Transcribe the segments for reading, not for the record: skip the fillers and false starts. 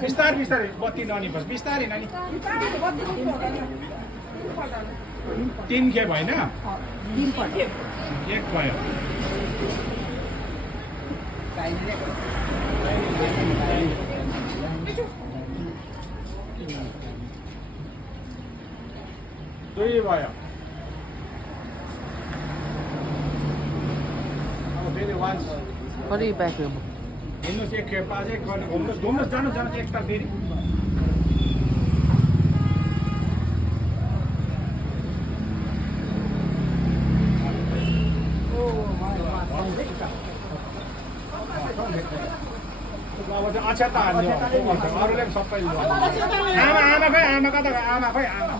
बिस्तारै बिस्तारै बत्ती ननिपर्छ बिस्तारै नानी 3 के भएन 1 भयो दुई भयो What are you back here? हिँड्नुहोस् एक खेप अझै घुम्नुहोस् घुम्नुहोस् जानुहोस् एकताल फेरि अब चाहिँ अक्षता हान्यो अरूले पनि सबै आमा आमा खै आमा कता गयो आमा खै आमा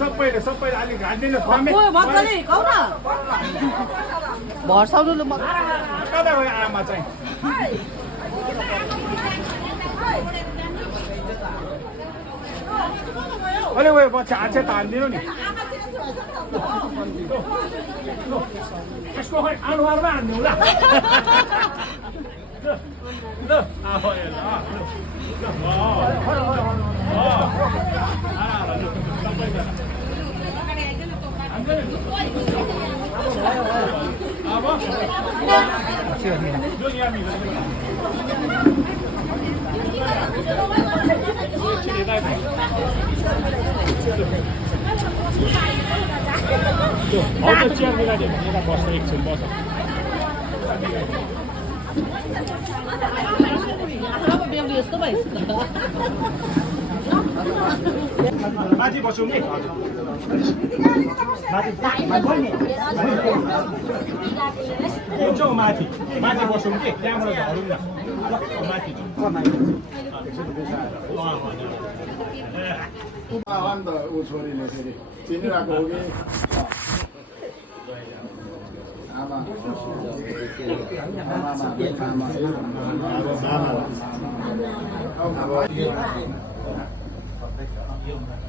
सबैले सबैले अलिक हान्दिनु भर्साउनु कता गयो आमा चाहिँ अरे उयो बच्चा अक्षता हानिदिनु नि यसको खै अनुहारमा हान्नु ल चियर मिलाइदियो भने यता बस्छ एकछिन बस्छ यस्तो भइस माथि बसौँ नि माथि माथि बसौँ कि त्यहाँबाट झरौँ न माथि अन्त ऊ छोरीले फेरि चिनिरहेको हो कि आमा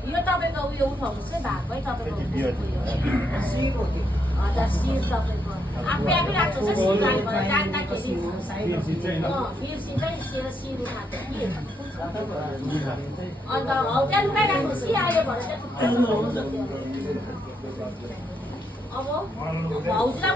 यो तपाईको उयो उठाउनुस् है भागमै तपाईको हजुर सिर तपाईको आफै आफै राख्छ सिर जान्दाखेरि बिर्सी चाहिँ सिर उठाएको कि अन्त हौ त्यहाँ लुगाइ राख्नुहोस् कि आयो भने चाहिँ अब भाउजूलाई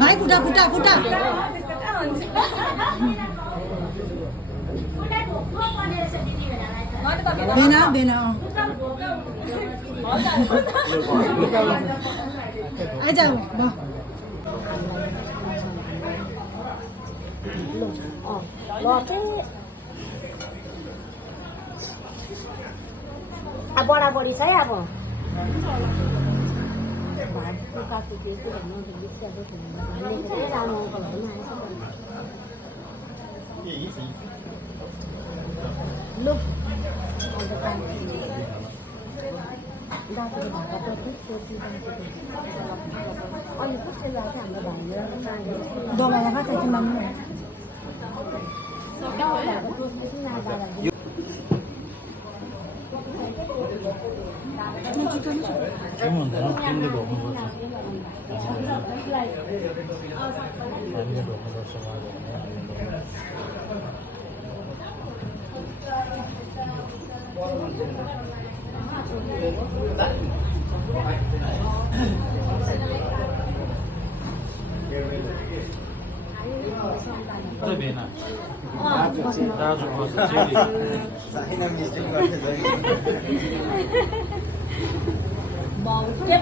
भाइ फुटा फुटा फुटा बेना बेना आइजाऊ ल चाहिँ अब बढाबढी छ है अब लु दोबारा खा चाहिँ मान्नु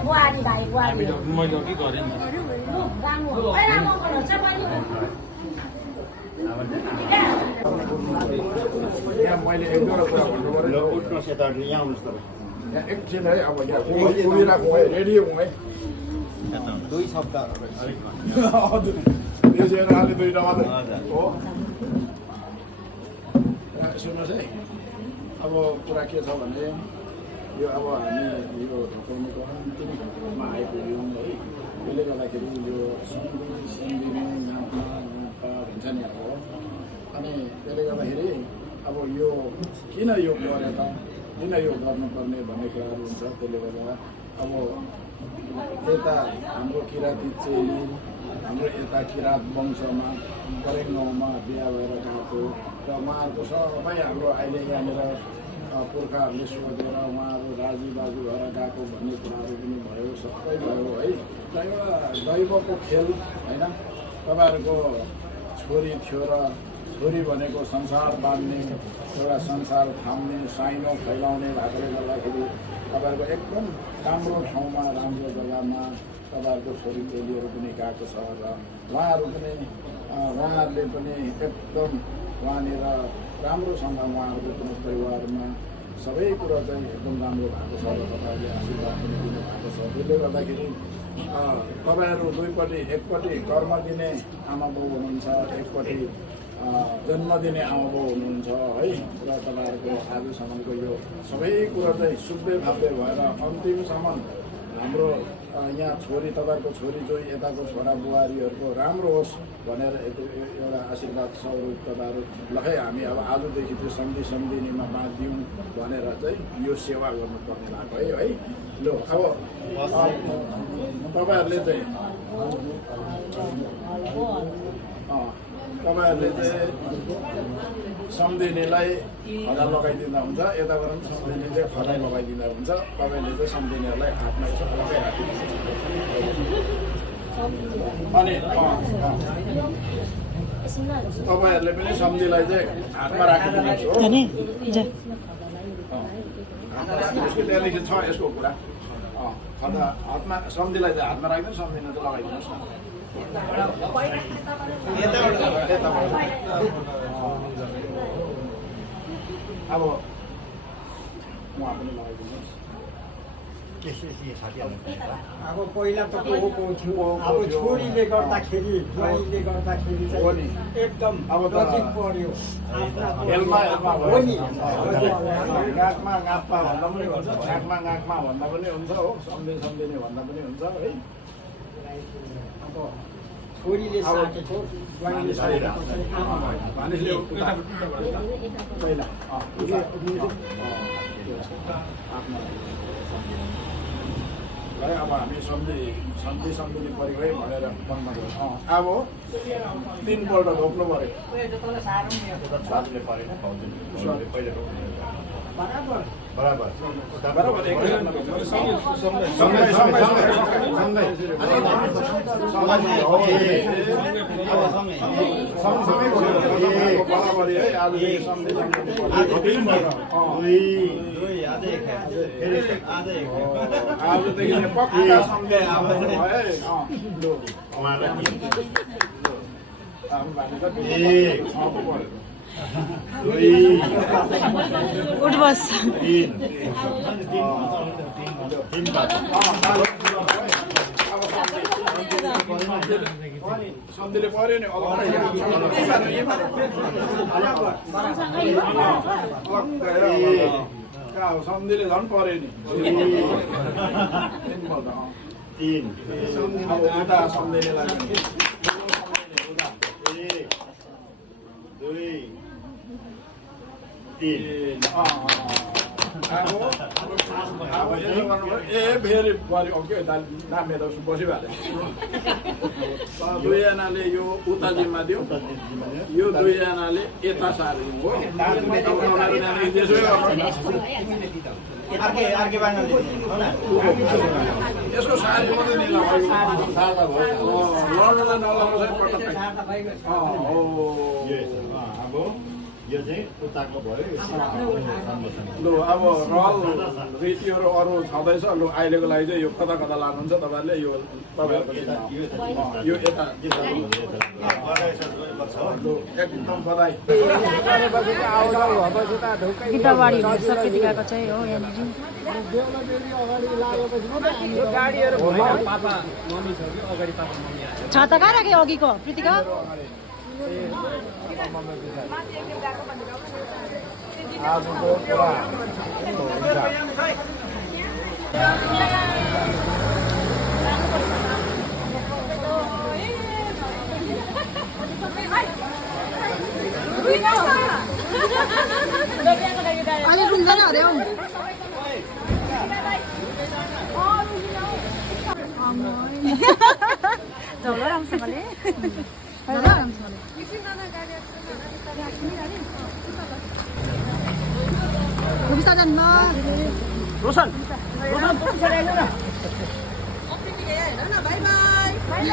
बुहारी भाइ बुहारी मैले के गरेँ नि मैले एक दुईवटा कुरा भन्नु पर्यो एकछिन है अब यहाँ उभिरहेको है रेडी हौँ है 2 शब्द यो बिर्सिएर खालि दुईवटा मात्रै हो सुन्नुहोस् है अब कुरा के छ भने यो अब हामी यो ढुकाउनेको अन्तिम घटनामा आइपुग्यौँ है त्यसले गर्दाखेरि यो सम्झिने नाप्पा भन्छ नि अब अनि त्यसले गर्दाखेरि अब यो किन यो गरे त किन यो गर्नुपर्ने भन्ने कुराहरू हुन्छ त्यसले गर्दा अब यता हाम्रो किराँती चेली हाम्रो यता किराँत वंशमा करेङ गाउँमा बिहा भएर गएको र उहाँहरूको सबै हाम्रो अहिले यहाँनिर पुर्खाहरूले सोधेर उहाँहरू राजी बाजु भएर गएको भन्ने कुराहरू पनि भयो सबै भयो है र एउटा दैवको खेल होइन तपाईँहरूको छोरी थियो र छोरी भनेको संसार बाँध्ने एउटा संसार थाम्ने साइनो फैलाउने भएकोले गर्दाखेरि तपाईँहरूको एकदम राम्रो ठाउँमा राम्रो जग्गामा तपाईँहरूको छोरी चेलीहरू पनि गएको छ र उहाँहरू पनि उहाँहरूले पनि एकदम वहाँनिर राम्रोसँग उहाँहरूको पनि परिवारमा सबै कुरा चाहिँ एकदम राम्रो भएको छ र तपाईँहरूले आशीर्वाद पनि दिनुभएको छ त्यसले गर्दाखेरि तपाईँहरू दुईपट्टि एकपट्टि कर्म दिने आमा बाउ हुनुहुन्छ एकपट्टि जन्म दिने आमा बाउ हुनुहुन्छ है र तपाईँहरूको आजसम्मको यो सबै कुरा चाहिँ शुद्ध भाव्य भएर अन्तिमसम्म हाम्रो यहाँ छोरी तपाईँहरूको छोरी जो यताको छोरा बुहारीहरूको राम्रो होस् भनेर एउटा आशीर्वाद स्वरूप तपाईँहरू ल खै हामी अब आजदेखि त्यो सम्झिनेमा बाँधिदिउँ भनेर चाहिँ यो सेवा गर्नुपर्ने भएको है ल अब तपाईँहरूले चाहिँ तपाईँहरूले चाहिँ सम्झिनेलाई खदा लगाइदिँदा हुन्छ यताबाट पनि सम्झिने चाहिँ खदाइ लगाइदिँदा हुन्छ तपाईँले चाहिँ सम्झिनेहरूलाई हातमा यसो अलग्गै राखिदिनुहुन्छ अनि तपाईँहरूले पनि सम्झिलाई चाहिँ हातमा राखिदिनुहोस् हो हातमा राखिदिनुहोस् कि त्यहाँदेखि छ यसको कुरा खदा हातमा सम्झिलाई चाहिँ हातमा राखिदिनुहोस् सम्झिने चाहिँ लगाइदिनुहोस् न अब उहाँ पनि लगाइदिनुहोस् अब पहिला त को थियो अब छोरीले गर्दाखेरि ज्वाइँले गर्दाखेरि चाहिँ एकदम अब नजिक पर्यो हेलमा हो नि गाँकमा गाँप्पा भन्दा पनि हुन्छ गाँकमा गाँकमा भन्दा पनि हुन्छ हो सम्झिने भन्दा पनि हुन्छ है अब छोरीले साकेको ज्वाइँले साकेको चाहिँ आमा भयो मानिसले पहिला है अब हामी सम्झिने पऱ्यो है भनेर मनमा गयो अब 3 पल्ट रोक्नु पऱ्यो बराबर आजदेखि पक्का सम्झे उठ बस सम्झिले पऱ्यो नि सम्झिले झन् पऱ्यो नि उता सम्झिने लाग्यो फेरि नाम मेरो बसिहाल्यो दुईजनाले यो उता जिम्मा दियो यो दुईजनाले यता सार्यो हो यसको सारी मात्रै यो चाहिँ उताको भयो लु अब रल रीतियो र अरू छँदैछ लु अहिलेको लागि चाहिँ यो कता कता लानुहुन्छ तपाईँहरूले यो तपाईँहरूको यो यता उहाँहरूको एकदम बधाई गिटारवाडी सब केटीकाको चाहिँ हो यहाँनिर छाता कहाँ राख्यो अघिको प्रीतिका आजको कुरा अहिले रुँदैन अरे हौ झोला राम्रोसँगले राम्रोसँगले रुबिसा जान्न रोशन बाई बाई